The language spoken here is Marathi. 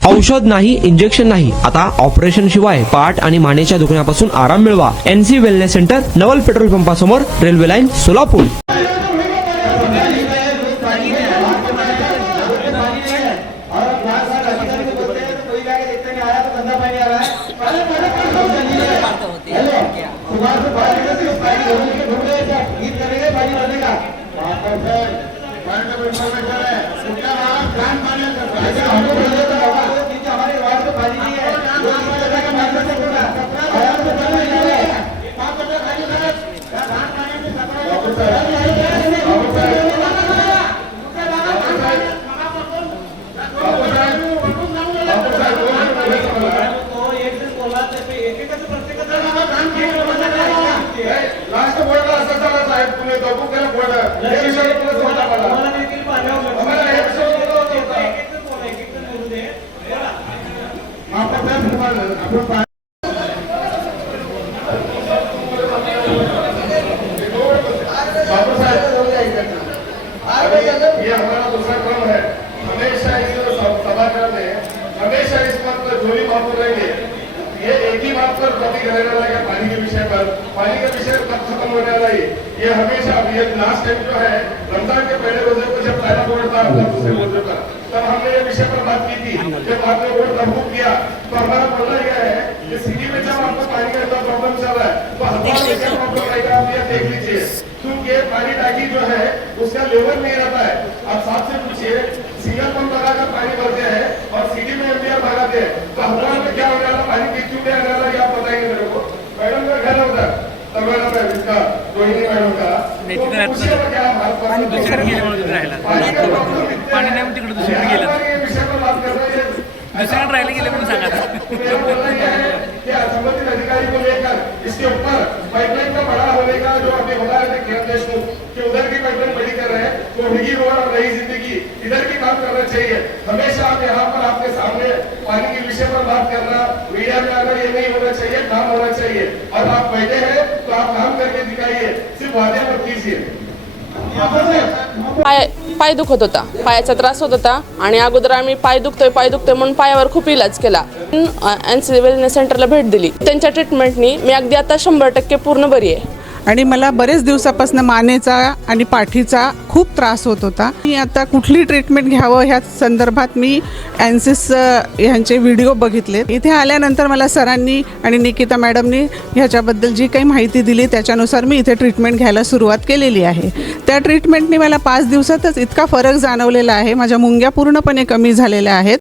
औषध नाही, इंजेक्शन नाही, आता ऑपरेशन शिवाय पाठ आणि मानेच्या दुखण्यापासून आराम मिळवा. NC वेलनेस सेंटर, नवल पेट्रोल पंपासमोर, रेल्वे लाईन, सोलापूर. ये हमारा दूसरा क्रम है। हमेशा इस सभाक्रम में हमेशा इस पर जोड़ी बात रहेंगे। ये एक ही बात पर टॉपिक रहने वाला है, पानी के विषय पर। पानी के विषय कब खत्म होने वाला है? ये हमेशा ये लास्ट टाइम जो है रमजान के पहले रोजे को जब पहला बोर्ड था दूसरे रोजे पर, तब हमने ये विषय पर बात की थी। जब आपने बोर्ड लागू किया तो हमारा बोलना यह है कि सिटी में जब आपको पानी का इतना प्रॉब्लम चल रहा है तो हमारे डायग्राम दिया देख लीजिए, क्योंकि पानी टाकी जो है उसका लेवल नहीं रहता है। आप साथ से पूछिए, सिंगल पंप लगाकर पानी भरते हैं और सिटी में एमडीआर भगाते हैं तो हमारा में क्या होने वाला, पानी की क्यों नहीं आने वाला, ये आप बताएंगे मेरे को। मैडम का घर होता है तब मैडम है इसका रोहिणी मैडम का पानी का प्रॉब्लम पाणी नाही तिकडे दुसरीकडे गेलं ये विषय पर बात कर रहे हैं। दुसरीकडे राहिले गेले म्हणून सांगा संबंधित अधिकारी को लेकर इसके ऊपर पाइपलाइन का बड़ा होने का जो अभी हो रहा है किरण देशमुख कि उधर की पाइपलाइन बड़ी कर रहे हैं तो हुई रोड और नई जिंदगी इधर की काम करना चाहिए। हमेशा आप यहाँ पर आपके सामने पानी के विषय पर बात करना, मीडिया में आना, ये नहीं होना चाहिए, काम होना चाहिए। और आप बैठे हैं तो आप काम करके दिखाइए, सिर्फ वादे मत कीजिए। पाय दुखत होता, पायाचा त्रास होत होता आणि अगोदर आम्ही पाय दुखतोय म्हणून पायावर खूप इलाज केला. NC वेलनेस सेंटरला भेट दिली. त्यांच्या ट्रीटमेंटनी मी अगदी आता 100% पूर्ण बरी आहे. आणि मला बरेच दिवसापासून मानेचा आणि पाठीचा खूप त्रास होत होता. मी आता कुठली ट्रीटमेंट घ्यावं ह्या संदर्भात मी एनसिस ह्यांचे व्हिडिओ बघितले. इथे आल्यानंतर मला सरांनी आणि निकिता मॅडमनी ह्याच्याबद्दल जी काही माहिती दिली त्याच्यानुसार मी इथे ट्रीटमेंट घ्यायला सुरुवात केलेली आहे. त्या ट्रीटमेंटने मला 5 दिवसातच इतका फरक जाणवलेला आहे. माझ्या मुंग्या पूर्णपणे कमी झालेल्या आहेत.